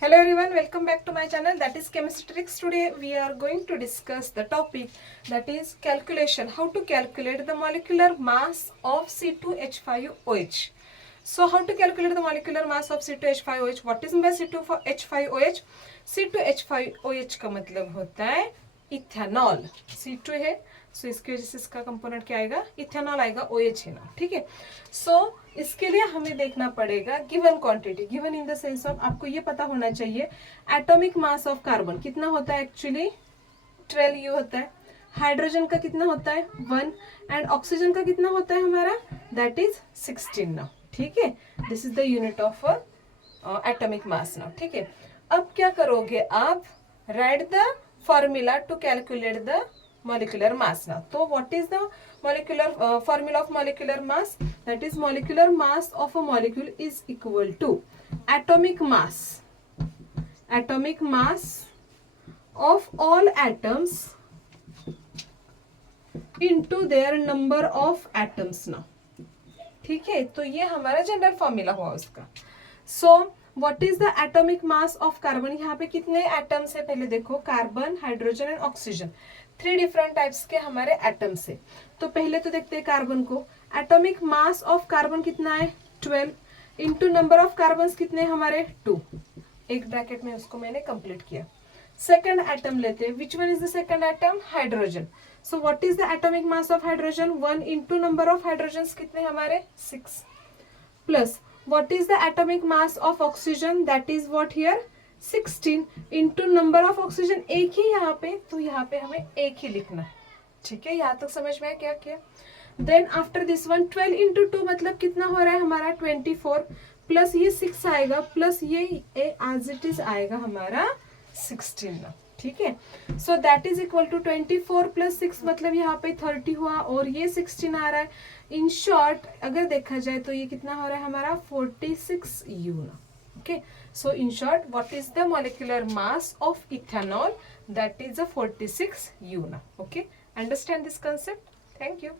Hello everyone, welcome back to my channel, that is Chemistry Tricks. Today we are going to discuss the topic that is calculation, how to calculate the molecular mass of C2H5OH. So how to calculate the molecular mass of C2H5OH? What is meant by C2H5OH? C2H5OH का मतलब होता है ethanol. C2 है, सो इसकी वजह से इसका component क्या आएगा, इथेनॉल आएगा, OH है ना, ठीक है. सो इसके लिए हमें देखना पड़ेगा given quantity, given in the sense of आपको ये पता होना चाहिए एटॉमिक मास ऑफ कार्बन कितना होता है, एक्चुअली 12U होता है. हाइड्रोजन का कितना होता है 1, एंड ऑक्सीजन का कितना होता है हमारा, दैट इज 16 नाउ, ठीक है. This is the unit of atomic mass now, ठीक है. अब क्या करोगे आप, write the formula to calculate the molecular mass now. So what is the molecular formula of molecular mass? That is molecular mass of a molecule is equal to atomic mass of all atoms into their number of atoms now. ठीक है, तो ये हमारा general formula हुआ उसका. So what is the atomic mass of carbon, यहाँ पे कितने एटम्स है पहले देखो, carbon, hydrogen and oxygen, 3 different types के हमारे एटम्स है. तो पहले तो देखते हैं कार्बन को. एटॉमिक मास ऑफ कार्बन कितना है 12, इंटू नंबर ऑफ कार्बन कितने हमारे 2, एक ब्रैकेट में उसको मैंने कंप्लीट किया. सेकंड एटम लेते हैं, which one is the second atom, hydrogen. So what is the atomic mass of hydrogen, 1 into number of hydrogen कितने हमारे 6, plus what is the atomic mass of oxygen, that is what here 16 into number of oxygen, एक ही यहाँ पे, तो यहाँ पे हमें एक ही लिखना है, ठीक है. यहाँ तक समझ में है क्या क्या. Then after this one 12 into 2 मतलब कितना हो रहा है हमारा 24, प्लस ये 6 आएगा, प्लस ये एज इट इज आएगा हमारा 16 ना, ठीक है. So that is equal to 24 plus 6 मतलब यहाँ पे 30 हुआ, और ये 16 आ रहा है. इन शॉर्ट अगर देखा जाए तो ये कितना हो रहा है हमारा 46U ना, okay. So in short what is the molecular mass of ethanol, that is a 46U ना, okay. Understand this concept. Thank you.